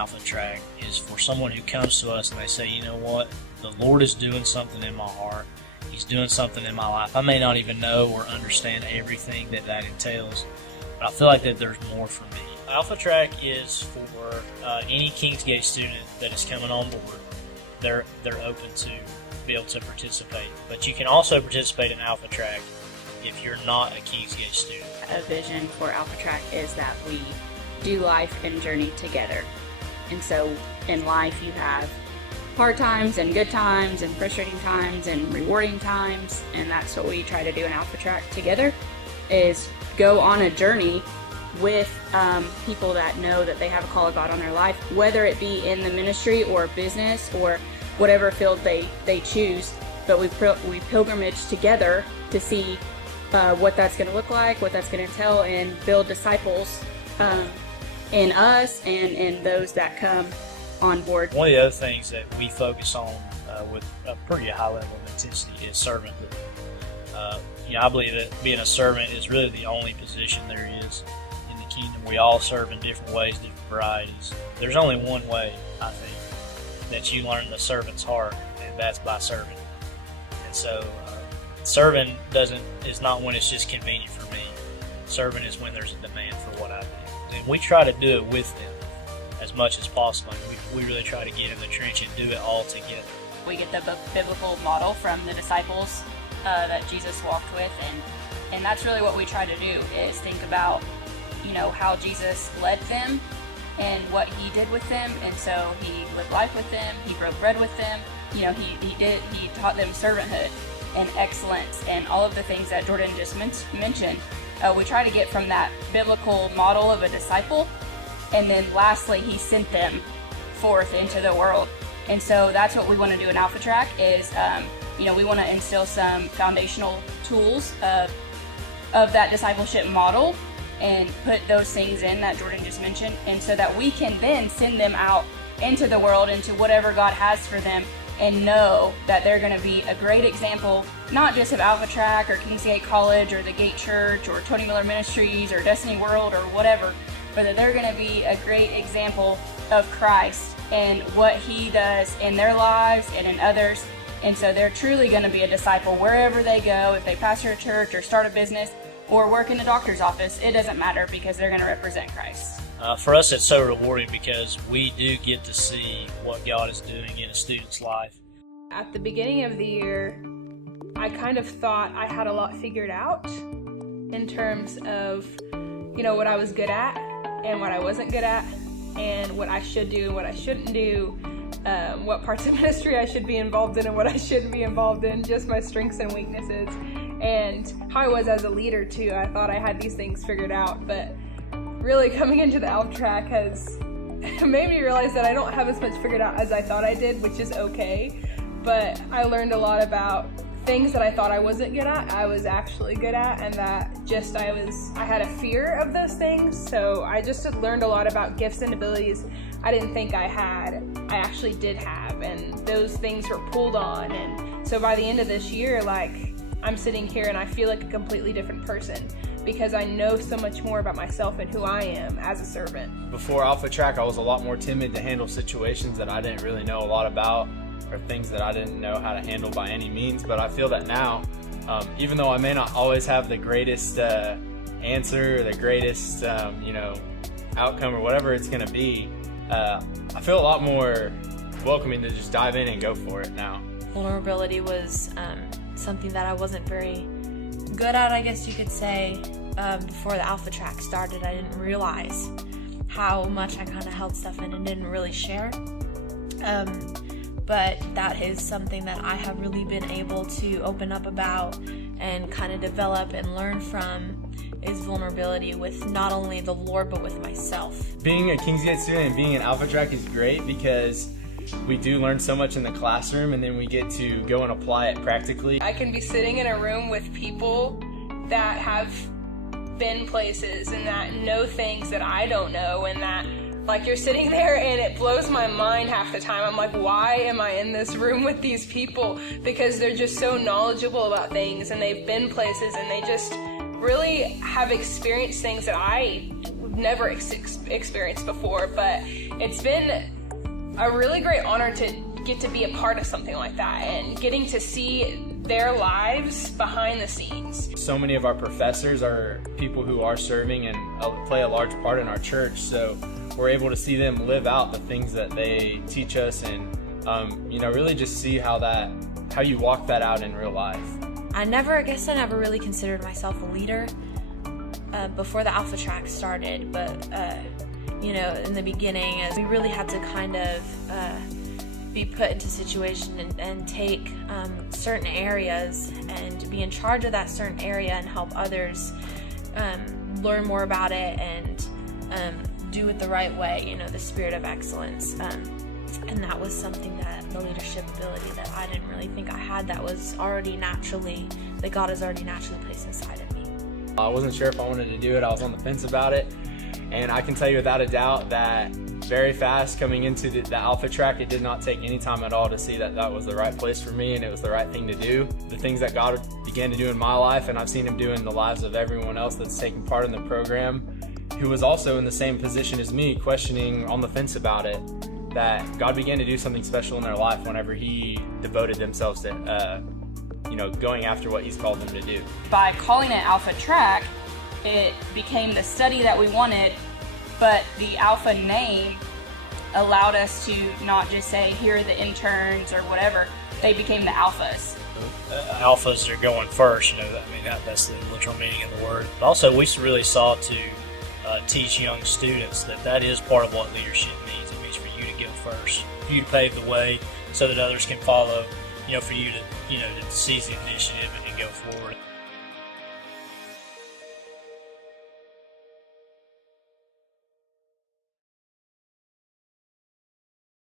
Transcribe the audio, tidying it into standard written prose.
Alpha Track is for someone who comes to us and they say, you know what, the Lord is doing something in my heart. He's doing something in my life. I may not even know or understand everything that entails, but I feel like that there's more for me. Alpha Track is for any KingsGate student that is coming on board. They're open to be able to participate, but you can also participate in Alpha Track if you're not a KingsGate student. A vision for Alpha Track is that we do life and journey together. And so in life you have hard times and good times and frustrating times and rewarding times, and that's what we try to do in Alpha Track together, is go on a journey with people that know that they have a call of God on their life, whether it be in the ministry or business or whatever field they choose. But we pilgrimage together to see what that's going to look like, what that's going to entail, and build disciples in us and in those that come on board. One of the other things that we focus on with a pretty high level of intensity is servanthood. I believe that being a servant is really the only position there is in the kingdom. We all serve in different ways, different varieties. There's only one way, I think, that you learn the servant's heart, and that's by serving. And so serving is not when it's just convenient for me. Serving is when there's a demand for what I do. And we try to do it with them as much as possible. We really try to get in the trench and do it all together. We get the biblical model from the disciples that Jesus walked with, and that's really what we try to do, is think about, how Jesus led them and what he did with them. And so he lived life with them, he broke bread with them, he taught them servanthood and excellence and all of the things that Jordan just mentioned. We try to get from that biblical model of a disciple, and then lastly, he sent them forth into the world. And so that's what we want to do in Alpha Track is, we want to instill some foundational tools of that discipleship model and put those things in that Jordan just mentioned, and so that we can then send them out into the world, into whatever God has for them, and know that they're going to be a great example, not just of Alpha Track or KingsGate College or the Gate Church or Tony Miller Ministries or Destiny World or whatever, but that they're going to be a great example of Christ and what he does in their lives and in others. And so they're truly going to be a disciple wherever they go. If they pastor a church or start a business or work in a doctor's office, it doesn't matter, because they're going to represent Christ. For us, it's so rewarding because we do get to see what God is doing in a student's life. At the beginning of the year, I kind of thought I had a lot figured out in terms of, what I was good at and what I wasn't good at, and what I should do and what I shouldn't do, what parts of ministry I should be involved in and what I shouldn't be involved in, just my strengths and weaknesses, and how I was as a leader too. I thought I had these things figured out, but really coming into the Alpha Track has made me realize that I don't have as much figured out as I thought I did, which is okay. But I learned a lot about things that I thought I wasn't good at, I was actually good at, and that just I had a fear of those things. So I just learned a lot about gifts and abilities I didn't think I had, I actually did have, and those things were pulled on. And so by the end of this year, I'm sitting here and I feel like a completely different person, because I know so much more about myself and who I am as a servant. Before Alpha Track, I was a lot more timid to handle situations that I didn't really know a lot about, or things that I didn't know how to handle by any means. But I feel that now, even though I may not always have the greatest answer, or the greatest outcome, or whatever it's going to be, I feel a lot more welcoming to just dive in and go for it now. Vulnerability was something that I wasn't very good at, I guess you could say. Before the Alpha Track started, I didn't realize how much I kind of held stuff in and didn't really share. But that is something that I have really been able to open up about and kind of develop and learn from, is vulnerability with not only the Lord but with myself. Being a KingsGate student and being an Alpha Track is great because we do learn so much in the classroom, and then we get to go and apply it practically. I can be sitting in a room with people that have been places and that know things that I don't know, and that you're sitting there and it blows my mind half the time. I'm like, why am I in this room with these people? Because they're just so knowledgeable about things, and they've been places, and they just really have experienced things that I never experienced before, but it's been a really great honor to get to be a part of something like that and getting to see their lives behind the scenes. So many of our professors are people who are serving and play a large part in our church, so we're able to see them live out the things that they teach us, and really just see how you walk that out in real life. I never really considered myself a leader before the Alpha Track started, but in the beginning, as we really had to kind of be put into situation and take certain areas and be in charge of that certain area and help others learn more about it and do it the right way, the spirit of excellence. And that was something that the leadership ability that I didn't really think I had, that God has already naturally placed inside of me. I wasn't sure if I wanted to do it. I was on the fence about it. And I can tell you without a doubt that very fast coming into the Alpha Track, it did not take any time at all to see that was the right place for me and it was the right thing to do. The things that God began to do in my life, and I've seen Him do in the lives of everyone else that's taking part in the program, who was also in the same position as me, questioning, on the fence about it, that God began to do something special in their life whenever He devoted themselves to going after what He's called them to do. By calling it Alpha Track, it became the study that we wanted, but the Alpha name allowed us to not just say, here are the interns or whatever. They became the Alphas. Alphas are going first, that's the literal meaning of the word. But also, we really sought to teach young students that is part of what leadership means. It means for you to go first, for you to pave the way so that others can follow, for you to, to seize the initiative and go forward.